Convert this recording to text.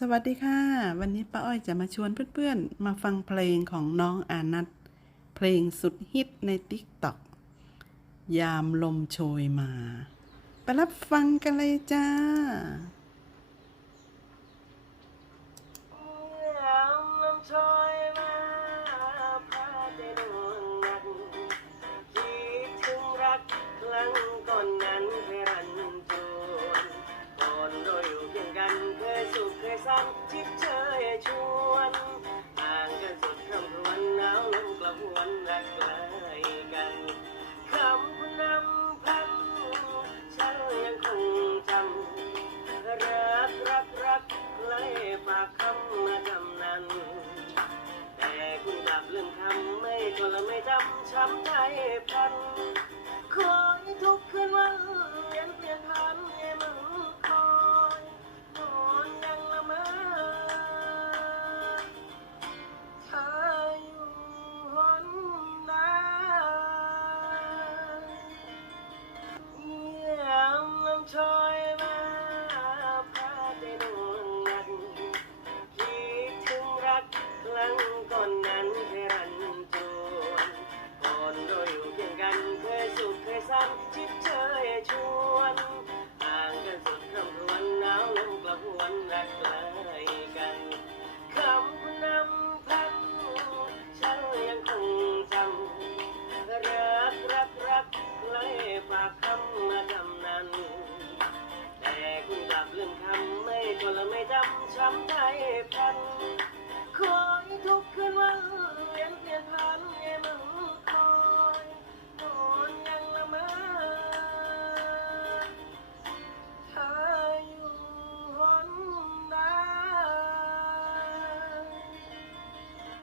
สวัสดีค่ะ วันนี้ป้าอ้อยจะมาชวนเพื่อนๆ มาฟังเพลงของน้องอานัทเพลงสุดฮิตในติ๊กต็อกยามลมโชยมา ไปรับฟังกันเลยจ้า สุขเจิตเชยชวนห่างกันสุดคำครวญหนาวลมกระหวนรักไกลกันคำคุณนำพันฉันยังคงจำรักรักรักเลยฝากคำมาจำนั้น แต่คุณกลับลืมคำไม่ทนและไม่จำช้ำใจพัน ดำช้ำใจพันคอยทุก